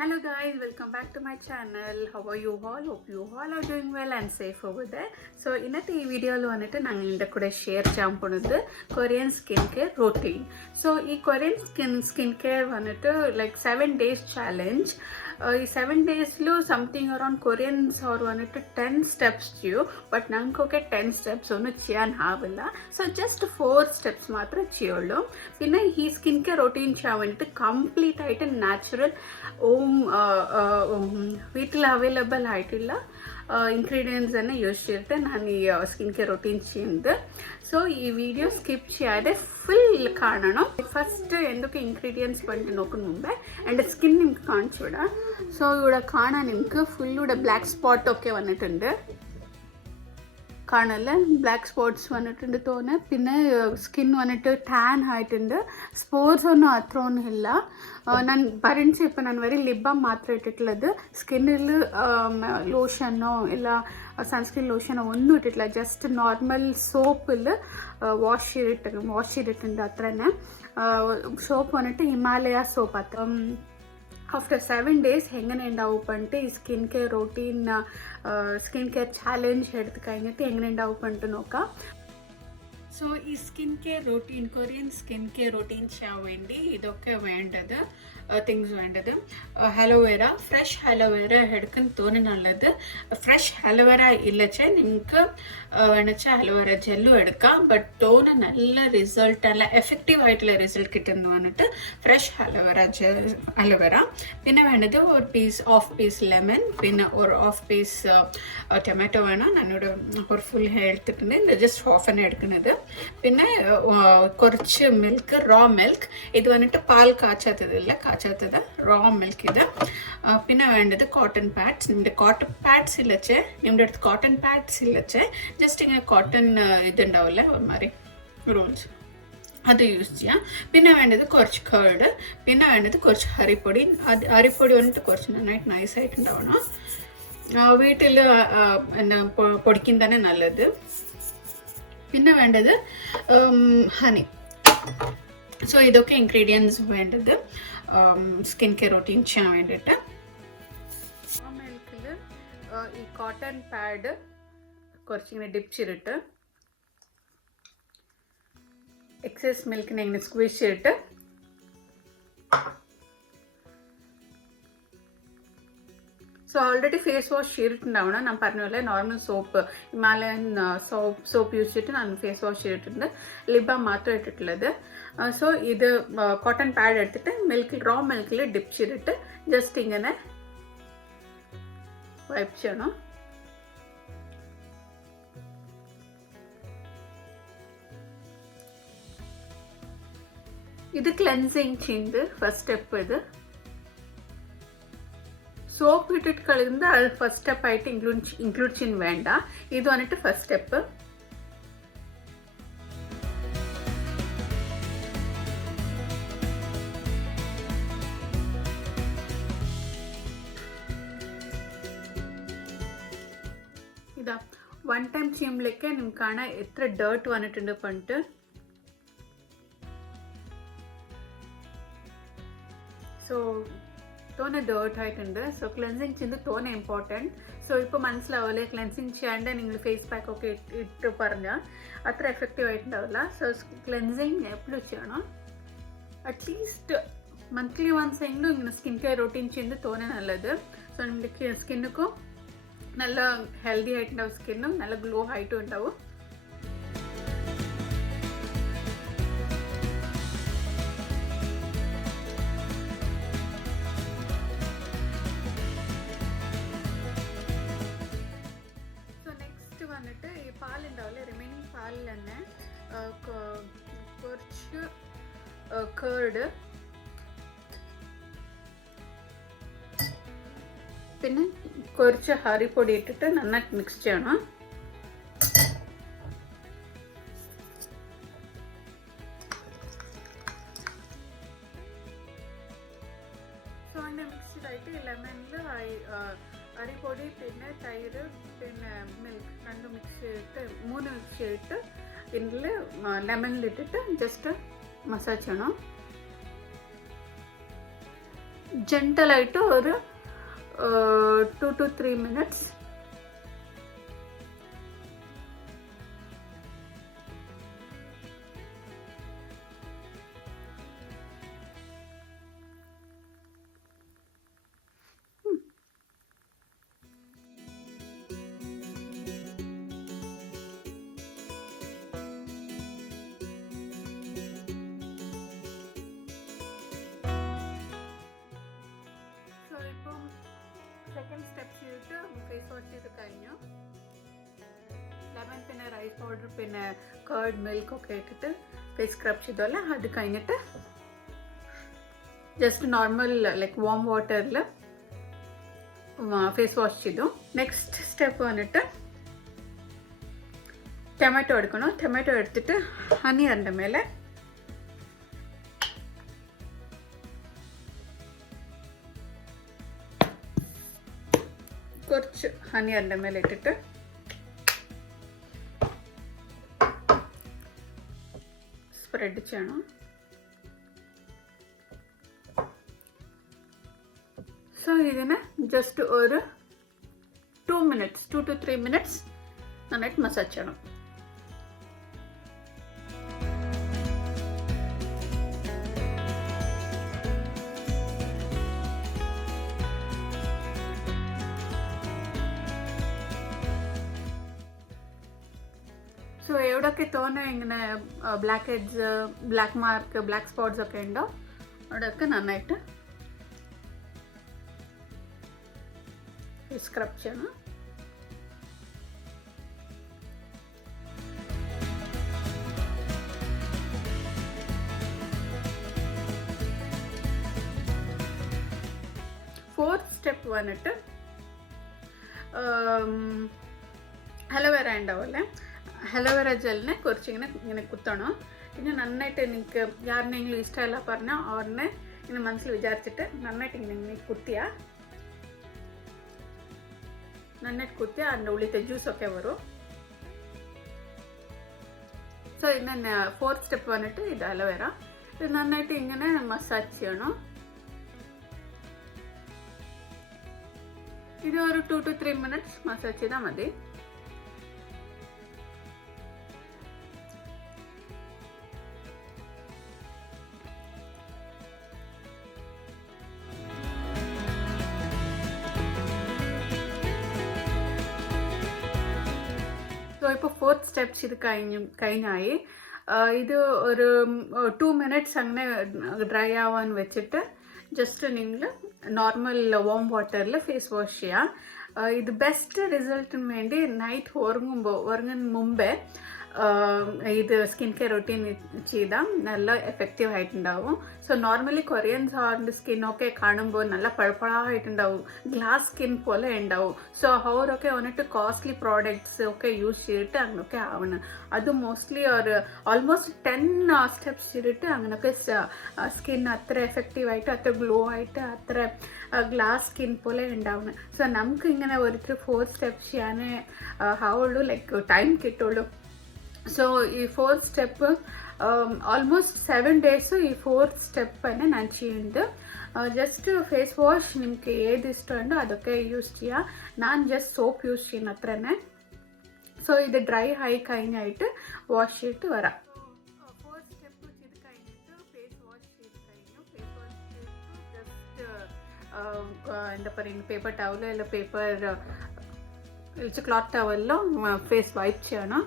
Hello guys, welcome back to my channel. How are you all? Hope you all are doing well and safe over there. So ഇന്നത്തെ ഈ വീഡിയോയിൽ വന്നിട്ട് ഞങ്ങൾ ഇതിൻ്റെ കൂടെ share ചെയ്യാൻ പോകുന്നത് Korean skin care routine. So ഈ കൊറിയൻ സ്കിൻ കെയർ വന്നിട്ട് ലൈക്ക് 7 days ചാലഞ്ച്. ഈ 7 daysలో സംതിങ് അറൗണ്ട് കൊറിയൻസ് അവർ വന്നിട്ട് 10 steps ചെയ്യൂ. ബട്ട് ഞങ്ങൾക്കൊക്കെ 10 steps ഒന്നും ചെയ്യാനാവില്ല. സോ ജസ്റ്റ് 4 steps മാത്രമേ ചെയ്യുള്ളൂ. പിന്നെ ഈ സ്കിൻ കെയർ റൊട്ടീൻ ചെയ്യാൻ വേണ്ടിയിട്ട് കംപ്ലീറ്റ് ആയിട്ട് നാച്ചുറൽ വീട്ടിൽ അവൈലബിൾ ആയിട്ടുള്ള ഇൻഗ്രീഡിയൻസ് തന്നെ യൂസ് ചെയ്തിട്ട് ഞാൻ ഈ സ്കിൻ കെയർ റൊട്ടീൻ ചെയ്യുന്നത്. സോ ഈ വീഡിയോ സ്കിപ്പ് ചെയ്യാതെ ഫുൾ കാണണം. ഫസ്റ്റ് എന്തൊക്കെ ഇൻഗ്രീഡിയൻസ് വേണ്ടി നോക്കുന്ന മുമ്പേ എൻ്റെ സ്കിൻ നിങ്ങൾക്ക് കാണിച്ചു വിടാം. സോ ഇവിടെ കാണാൻ എനിക്ക് ഫുൾ ഇവിടെ ബ്ലാക്ക് സ്പോട്ടൊക്കെ വന്നിട്ടുണ്ട്. കാണല്ലേ, ബ്ലാക്ക് സ്പോട്ട്സ് വന്നിട്ടുണ്ട് തോന്നെ. പിന്നെ സ്കിൻ വന്നിട്ട് ಟ್ಯಾನ್ ആയിട്ടുണ്ട്. സ്പോർസ് ഒന്നും അത്ര ഒന്നും ಇಲ್ಲ. ನಾನು ಭರಿಸಿ ഇപ്പോൾ ನಾನು ಬರೀ ಲಿಪ್ ಬಾಮ್ ಮಾತ್ರ ಇಟ್ಟಿಟ್ಲದು. ಸ್ಕಿನ್ನಲ್ಲಿ ಲೋಷನ್ನೋ ಇಲ್ಲ ಸನ್ಸ್ಕ್ರೀನ್ ಲೋಷನೋ ഒന്നും ഇട്ടിട്ടില്ല. ജസ്റ്റ് നോർമൽ സോപ്പിൽ വാഷ് ചെയ്തിട്ടുണ്ട് അത്രന്നെ. സോപ്പ് വന്നിട്ട് ഹിമാലയ സോപ്പ് അത്ര. ఆఫ్టర్ 7 days ಹೆಂಗನೆ ഉണ്ടാവും అంటే ഈ skin care routine skin care challenge എടുത്ത് കഴിഞ്ഞിട്ട് എങ്ങനെ ഉണ്ടാവും പറഞ്ഞിട്ട് നോക്കാം. സോ ഈ skin care routine Korean skin care routine ചെയ്യാൻ വേണ്ടി ഇതൊക്കെ വേണ്ടത് തിങ്സ് വേണ്ടത്. അലോവേര, ഫ്രഷ് അലോവേര എടുക്കുന്ന തോന്നി നല്ലത്. ഫ്രഷ് അലോവേര ഇല്ലച്ചേ നിങ്ങൾക്ക് വേണച്ചാൽ അലോവേര ജെല്ലും എടുക്കാം. ബട്ട് തോന്നെ നല്ല റിസൾട്ട്, നല്ല എഫക്റ്റീവ് ആയിട്ടുള്ള റിസൾട്ട് കിട്ടുന്നു പറഞ്ഞിട്ട് ഫ്രഷ് അലോവേര. പിന്നെ വേണ്ടത് ഒരു ഹാഫ് പീസ് ലെമൺ, പിന്നെ ഒരു ഹാഫ് പീസ് ടൊമാറ്റോ വേണം. ഞാനിവിടെ ഒരു ഫുൾ എടുത്തിട്ടുണ്ട്. ഇത് ജസ്റ്റ് ഹാഫ് തന്നെ എടുക്കുന്നത്. പിന്നെ കുറച്ച് മിൽക്ക്, റോ മിൽക്ക്. ഇത് വന്നിട്ട് പാൽ കാച്ചാത്തതില്ല, റോ മിൽക്ക് ഇത്. പിന്നെ വേണ്ടത് കോട്ടൺ പാഡ്സ്. നിങ്ങളുടെ കോട്ടൺ പാഡ്സ് ഇല്ലച്ചേ, നിങ്ങളുടെ അടുത്ത് കോട്ടൺ പാഡ്സ് ഇല്ലച്ചേ ജസ്റ്റ് ഇങ്ങനെ കോട്ടൺ ഇതുണ്ടാവില്ലേ ഒരുമാതിരി റോൾസ്, അത് യൂസ് ചെയ്യാം. പിന്നെ വേണ്ടത് കുറച്ച് കേർഡ്. പിന്നെ വേണ്ടത് കുറച്ച് അരിപ്പൊടി. അരിപ്പൊടി വന്നിട്ട് കുറച്ച് നന്നായിട്ട് നൈസായിട്ടുണ്ടാവണം. വീട്ടിൽ എന്താ പൊടിക്കും തന്നെ നല്ലത്. പിന്നെ വേണ്ടത് ഹണി. സോ ഇതൊക്കെ ഇൻഗ്രീഡിയൻസ് വേണ്ടത് സ്കിൻ കെയർ റൊട്ടീൻ ചെയ്യാൻ വേണ്ടിയിട്ട്. ആ മിൽക്കിൽ ഈ കോട്ടൺ പാഡ് കുറച്ചിങ്ങനെ ഡിപ്പ് ചെയ്തിട്ട് എക്സസ് മിൽക്കിനെ ഇങ്ങനെ സ്ക്വീസ് ചെയ്തിട്ട് സോ ഓൾറെഡി ഫേസ് വാഷ് ചെയ്തിട്ടുണ്ടാവണം. ഞാൻ പറഞ്ഞ പോലെ normal soap, Himalayan soap use ചെയ്തിട്ട് ഞാൻ ഫേസ് വാഷ് ചെയ്തിട്ടുണ്ട്. ലിപ് ബാം മാത്രം ഇട്ടിട്ടുള്ളത്. സോ ഇത് കോട്ടൺ പാഡ് എടുത്തിട്ട് റോ മിൽക്കിൽ ഡിപ്പ് ചെയ്തിട്ട് ജസ്റ്റ് ഇങ്ങനെ വൈപ്പ് ചെയ്യണം. ഇത് ക്ലെൻസിങ് ചെയ്യുന്നത് ഫസ്റ്റ് സ്റ്റെപ്പ്. ഇത് സോപ്പ് ഇട്ടിട്ട് കളയുന്നത് അത് ഫസ്റ്റ് സ്റ്റെപ്പ് ആയിട്ട് ഇൻക്ലൂഡ് ചെയ്യാൻ വേണ്ട. ഇത് വന്നിട്ട് ഫസ്റ്റ് സ്റ്റെപ്പ്. ഇതാ 1 time ചെയ്യുമ്പോഴേക്ക് നിങ്ങൾക്ക് കാണാൻ എത്ര ഡേർട്ട് വന്നിട്ടുണ്ട് പറഞ്ഞിട്ട്. സോ തോന്നെ ഡേർട്ട് ആയിട്ടുണ്ട്. സോ ക്ലെൻസിങ് ചെയ്യുന്നത് തോന്നെ ഇമ്പോർട്ടൻറ്റ്. സോ ഇപ്പോൾ മനസ്സിലാവില്ലേ, ക്ലെൻസിങ് ചെയ്യാണ്ട് നിങ്ങൾ ഫേസ് പാക്ക് ഒക്കെ ഇട്ട് പറഞ്ഞാൽ അത്ര എഫക്റ്റീവ് ആയിട്ടുണ്ടാവില്ല. സോ ക്ലെൻസിങ് എപ്പോഴും ചെയ്യണം. അറ്റ്ലീസ്റ്റ് മന്ത്ലി വൺസ് എങ്കിലും ഇങ്ങനെ സ്കിൻ കെയർ റൊട്ടീൻ ചെയ്യുന്നത് തോന്നെ നല്ലത്. സോ നമ്മുടെ സ്കിന്നക്കും നല്ല ഹെൽത്തി ആയിട്ടുണ്ടാവും, സ്കിന്നും നല്ല ഗ്ലോ ആയിട്ടും ഉണ്ടാവും. വന്നിട്ട് ഈ പാലുണ്ടാവില്ലേ, റിമൈനിങ് പാലിൽ തന്നെ കുറച്ച് കേർഡ്, പിന്നെ കുറച്ച് അരിപ്പൊടി ഇട്ടിട്ട് നന്നായിട്ട് മിക്സ് ചെയ്യണം. സോ അങ്ങനെ മിക്സ്ഡായിട്ട് ഈ ലെമണിൽ അരിപ്പൊടി, പിന്നെ തൈര്, പിന്നെ മിൽക്ക് രണ്ടും മിക്സ് ചെയ്തിട്ട് 3 മിക്സ് ചെയ്തിട്ട് ഇതിൽ ലെമണിലിട്ടിട്ട് ജസ്റ്റ് മസാജ് ചെയ്യണം. ജെൻ്റലായിട്ട് ഒരു 2 to 3 minutes. സെക്കൻഡ് സ്റ്റെപ്പ് ചെയ്തിട്ട് ഫേസ് വാഷ് ചെയ്ത് കഴിഞ്ഞു. ലെമൺ പിന്നെ റൈസ് പൗഡർ പിന്നെ കേർഡ് മിൽക്ക് ഒക്കെ ഇട്ടിട്ട് ഫേസ് സ്ക്രബ് ചെയ്തോല്ലേ. അത് കഴിഞ്ഞിട്ട് ജസ്റ്റ് നോർമൽ ലൈക്ക് വാം വാട്ടറിൽ ഫേസ് വാഷ് ചെയ്തു. നെക്സ്റ്റ് സ്റ്റെപ്പ് വന്നിട്ട് ടൊമാറ്റോ എടുക്കണം. ടൊമാറ്റോ എടുത്തിട്ട് ഹണി അതിൻ്റെ മേലെ കുറച്ച് ഹണി അതിൻ്റെ മേലെ ഇട്ടിട്ട് സ്പ്രെഡ് ചെയ്യണം. സോ ഇതിനെ ജസ്റ്റ് ഒരു 2 to 3 minutes നന്നായിട്ട് മസാജ് ചെയ്യണം. സോ എവിടെയൊക്കെ തോന്നുന്നു ഇങ്ങനെ blackheads, black mark, black spots ഒക്കെ ഉണ്ടോ അവിടെയൊക്കെ നന്നായിട്ട് സ്ക്രബ് ചെയ്യണം. ഫോർത്ത് സ്റ്റെപ്പ് വന്നിട്ട് അലോവേര ഉണ്ടാവുമല്ലേ, അലോവേര ജെല്ലിനെ കുറച്ചിങ്ങനെ കുത്തണം. പിന്നെ നന്നായിട്ട് നിങ്ങൾക്ക് യാരെങ്കിലും ഇഷ്ടമല്ല പറഞ്ഞാൽ അവരിനെ ഇങ്ങനെ മനസ്സിൽ വിചാരിച്ചിട്ട് നന്നായിട്ട് ഇങ്ങനെ കുത്തിയാൽ അതിൻ്റെ ഉള്ളിലത്തെ ജ്യൂസൊക്കെ വരും. സോ ഇന്ന് ഫോർത്ത് സ്റ്റെപ്പ് വന്നിട്ട് ഇത് അലോവേര. ഇത് നന്നായിട്ട് ഇങ്ങനെ മസാജ് ചെയ്യണം. ഇത് ഒരു 2 to 3 minutes മസാജ് ചെയ്താൽ മതി. സോ ഇപ്പോൾ ഫോർത്ത് സ്റ്റെപ്സ് ഇത് കഴിഞ്ഞായി. ഇത് ഒരു 2 minutes അങ്ങനെ ഡ്രൈ ആവാൻ വെച്ചിട്ട് ജസ്റ്റ് നിങ്ങൾ നോർമൽ വാം വാട്ടറിൽ ഫേസ് വാഷ് ചെയ്യാം. ഇത് ബെസ്റ്റ് റിസൾട്ടിന് വേണ്ടി നൈറ്റ് ഉറങ്ങുന്ന മുമ്പേ ഇത് സ്കിൻ കെയർ റൊട്ടീൻ ചെയ്താൽ നല്ല എഫക്റ്റീവ് ആയിട്ടുണ്ടാവും. സോ നോർമലി കൊറിയൻസ് അവരുടെ സ്കിന്നൊക്കെ കാണുമ്പോൾ നല്ല പഴപ്പഴായിട്ടുണ്ടാവും, ഗ്ലാസ് സ്കിൻ പോലെ ഉണ്ടാവും. സോ അവരൊക്കെ വന്നിട്ട് കോസ്റ്റ്ലി പ്രോഡക്ട്സ് ഒക്കെ യൂസ് ചെയ്തിട്ട് അങ്ങനെയൊക്കെ ആവണം. അത് മോസ്റ്റ്ലി ഒരു ഓൾമോസ്റ്റ് 10 സ്റ്റെപ്സ് ചെയ്തിട്ട് അങ്ങനെയൊക്കെ സ്കിൻ അത്ര എഫക്റ്റീവായിട്ട് അത്ര ഗ്ലോ ആയിട്ട് അത്ര ഗ്ലാസ് സ്കിൻ പോലെ ഉണ്ടാവുന്നത്. സോ നമുക്ക് ഇങ്ങനെ ഒരു 4 സ്റ്റെപ്സ് ചെയ്യാനേ ആവുള്ളൂ, ലൈക്ക് ടൈം കിട്ടുള്ളൂ. സോ ഈ ഫോർത്ത് സ്റ്റെപ്പ് ആൾമോസ്റ്റ് 7 days ഈ ഫോർത്ത് സ്റ്റെപ്പ് തന്നെ ഞാൻ ചെയ്യുന്നത്. ജസ്റ്റ് ഫേസ് വാഷ് നിങ്ങൾക്ക് ഏത് ഇഷ്ടമുണ്ടോ അതൊക്കെ യൂസ് ചെയ്യുക. ഞാൻ ജസ്റ്റ് സോപ്പ് യൂസ് ചെയ്യുന്ന അത്ര തന്നെ. സോ ഇത് ഡ്രൈ ആയി കഴിഞ്ഞായിട്ട് വാഷ് ചെയ്തിട്ട് വരാം. ഫോർത്ത് സ്റ്റെപ്പ് ചെയ്ത് കഴിഞ്ഞിട്ട് ഫേസ് വാഷ് ചെയ്ത് കഴിഞ്ഞു. ഫേസ് വാഷ് ചെയ്തിട്ട് ജസ്റ്റ് എന്താ പറയുക, പേപ്പർ ടവലോ അല്ല ക്ലോത്ത് ടവലിലോ ഫേസ് വൈപ്പ് ചെയ്യണം.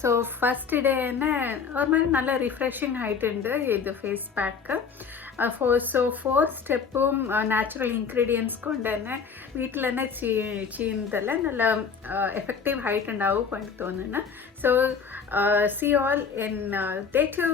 സോ ഫസ്റ്റ് ഡേ തന്നെ ഓർമ്മ നല്ല റിഫ്രഷിങ് ആയിട്ടുണ്ട് ഇത് ഫേസ് പാക്ക്. സോ 4 സ്റ്റെപ്പും നാച്ചുറൽ ഇൻഗ്രീഡിയൻസ് കൊണ്ട് തന്നെ വീട്ടിൽ തന്നെ ചെയ്യുന്നതല്ല നല്ല എഫക്റ്റീവ് ആയിട്ടുണ്ടാവും എനിക്ക് തോന്നുന്നു. So see all in day 2.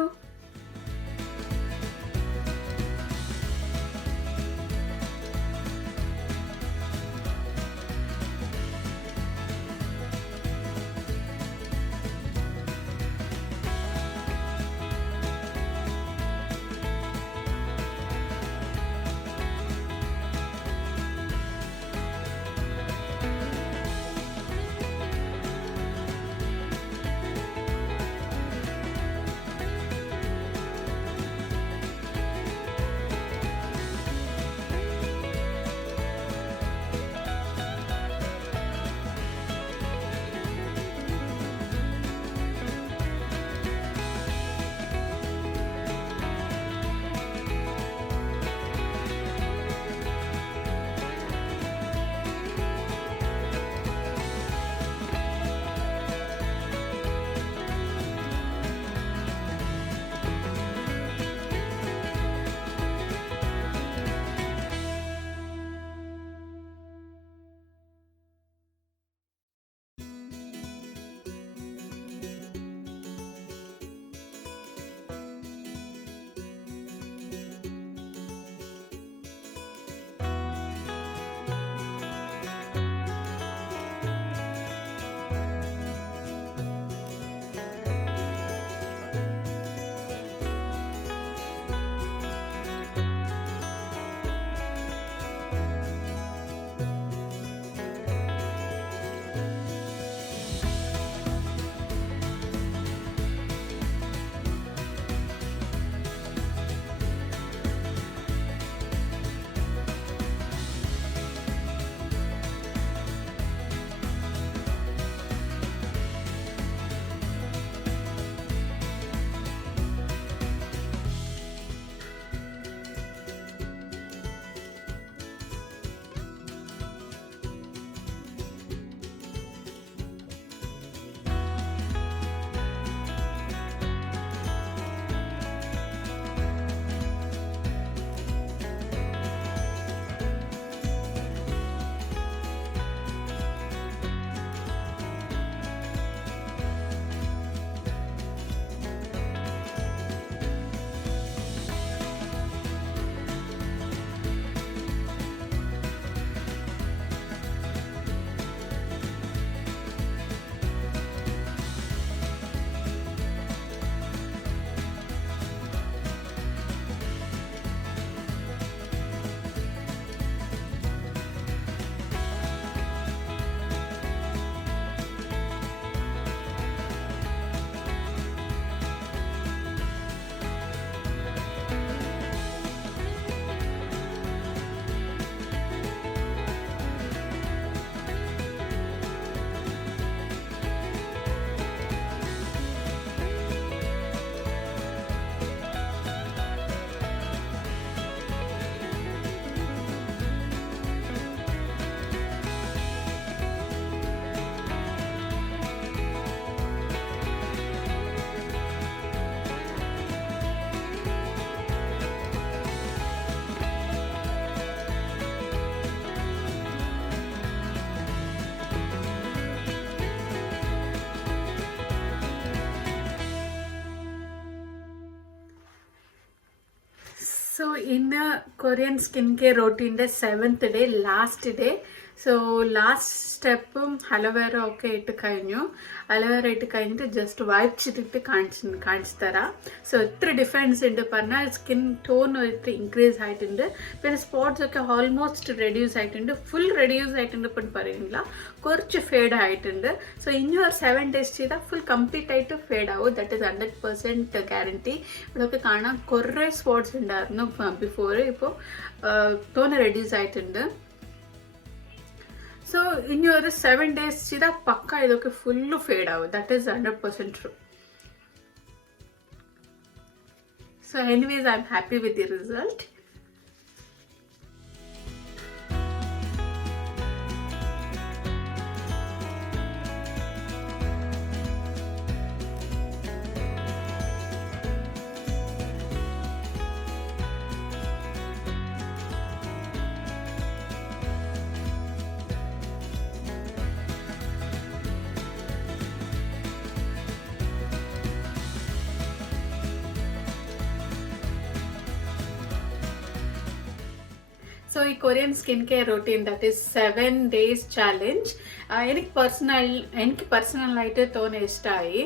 So in Korean skincare routine, the 7th day, last day. So last step aloe vera okay iಟ್ಟು കഴിഞ്ഞു. Aloe vera ഇട്ട് കഴിഞ്ഞിട്ട് ജസ്റ്റ് വൈപ്പ് ചെയ്തിട്ട് കാണിച്ചു തരാം. സോ ഇത്ര ഡിഫറൻസ് ഉണ്ട് പറഞ്ഞാൽ സ്കിൻ ടോൺ ഇത്ര ഇൻക്രീസ് ആയിട്ടുണ്ട്. പിന്നെ സ്പോട്ട്സ് ഒക്കെ ഓൾമോസ്റ്റ് റെഡ്യൂസ് ആയിട്ടുണ്ട്. ഫുൾ റെഡ്യൂസ് ആയിട്ടുണ്ട് ഇപ്പം പറയുന്നില്ല, കുറച്ച് ഫേഡ് ആയിട്ടുണ്ട്. സോ ഇനി ഒരു 7 days ചെയ്താൽ ഫുൾ കംപ്ലീറ്റ് ആയിട്ട് ഫേഡ് ആവും. That is 100% guarantee. ഇവിടെയൊക്കെ കാണാൻ കുറേ സ്പോട്ട്സ് ഉണ്ടായിരുന്നു ബിഫോർ, ഇപ്പോൾ ടോൺ റെഡ്യൂസ് ആയിട്ടുണ്ട്. സോ ഇനി ഒരു 7 days ചെയ്താൽ പക്ക ഇതൊക്കെ ഫുള്ള് ഫേഡ് ആവും. That is 100% true. So anyways I am happy with the result. So ഈ Korean skin care routine that is 7 days challenge എനിക്ക് പേഴ്സണലായിട്ട് തോന്നിയ ഇഷ്ടമായി.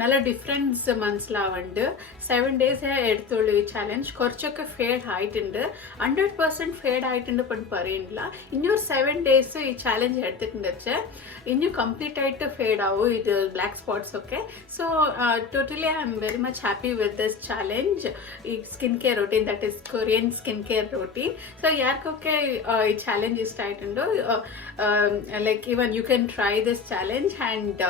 നല്ല ഡിഫറൻസ് മനസ്സിലാവുന്നുണ്ട്. 7 days എടുത്തുള്ളൂ ഈ ചാലഞ്ച്. കുറച്ചൊക്കെ ഫേഡ് ആയിട്ടുണ്ട്, 100% ഫേഡ് ആയിട്ടുണ്ട് ഇപ്പം പറയുന്നില്ല. ഇനിയൊരു 7 days ഈ ചാലഞ്ച് എടുത്തിട്ടുണ്ട് വെച്ചാൽ ഇനി കംപ്ലീറ്റ് ആയിട്ട് ഫേഡ് ആവും ഇത് ബ്ലാക്ക് സ്പോട്ട്സ് ഒക്കെ. So totally I am very much happy with this challenge. ഈ skin care routine that is Korean skin care routine. So ಯಾರ್ಕೊಕ್ಕೆ ಈ ಚಾಲೆಂಜ್ ಇಷ್ಟ ಆಯ್ತುಂಡು, like even you can try this challenge and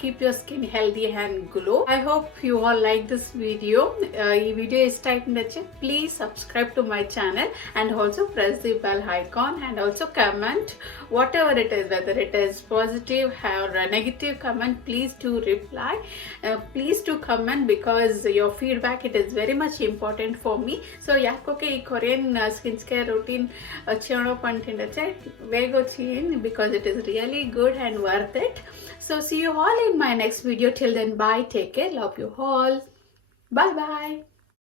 keep your skin healthy and glow. I hope you all like this video. ಈ video ಇಷ್ಟ ಆಯ್ತುಂಡಚ್ಚೆ please subscribe to my channel and also press the bell icon and also comment whatever it is, whether it is positive or a negative comment, please do reply. Please do comment because your feedback, it is very much important for me. So yakoke ee Korean skin care routine chano pantindachche vego chin because it is really good and worth it. So see you all in my next video. Till then, bye, take care, love you all, bye bye.